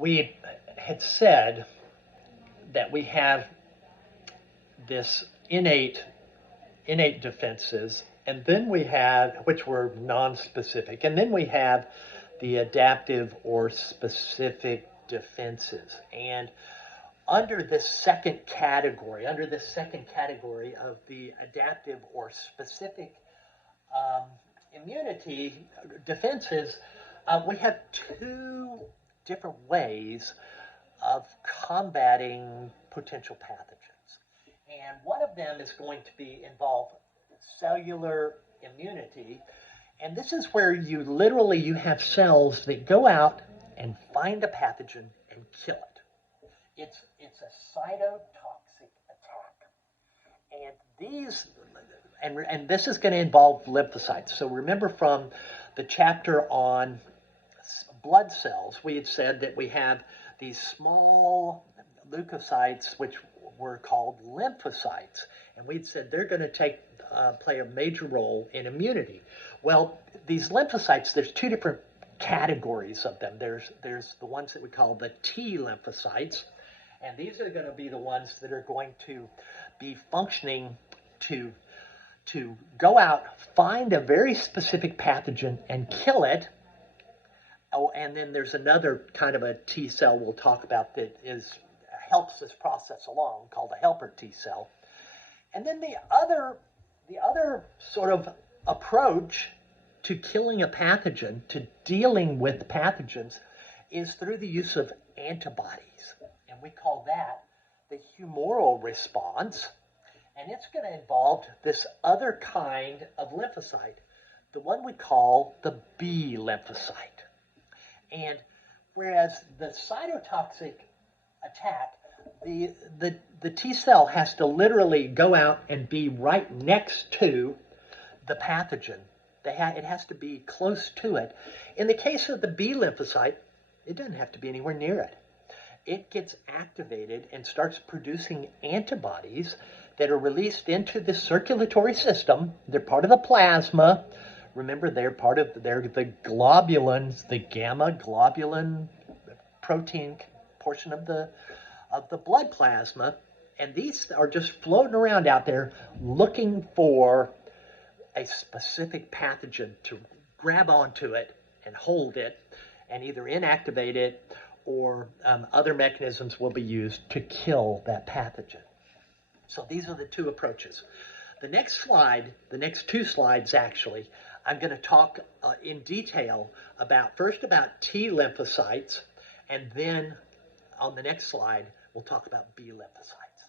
we had said that we have this innate defenses, and then we have, which were non-specific, and then we have the adaptive or specific defenses. And under this second category of the adaptive or specific immunity defenses, we have two different ways of combating potential pathogens. And one of them is going to be involve cellular immunity. And this is where you have cells that go out and find a pathogen and kill it. It's a cytotoxic attack. And this is going to involve lymphocytes. So remember from the chapter on blood cells, we had said that we have these small leukocytes, which were called lymphocytes, and we'd said they're going to play a major role in immunity. Well, these lymphocytes, there's two different categories of them. There's the ones that we call the T lymphocytes, and these are going to be the ones that are going to be functioning to go out, find a very specific pathogen and kill it. Oh, and then there's another kind of a T cell we'll talk about that helps this process along, called a helper T cell. And then the other sort of approach to killing a pathogen, to dealing with pathogens, is through the use of antibodies. And we call that the humoral response. And it's going to involve this other kind of lymphocyte, the one we call the B lymphocyte. And whereas the cytotoxic attack, the T cell has to literally go out and be right next to the pathogen. It has to be close to it. In the case of the B lymphocyte, it doesn't have to be anywhere near it. It gets activated and starts producing antibodies that are released into the circulatory system. They're part of the plasma. Remember, they're the globulins, the gamma globulin protein portion of the blood plasma, and these are just floating around out there looking for a specific pathogen to grab onto it and hold it and either inactivate it, or other mechanisms will be used to kill that pathogen. So these are the two approaches. The next two slides actually, I'm going to talk in detail first about T lymphocytes, and then on the next slide, we'll talk about B lymphocytes.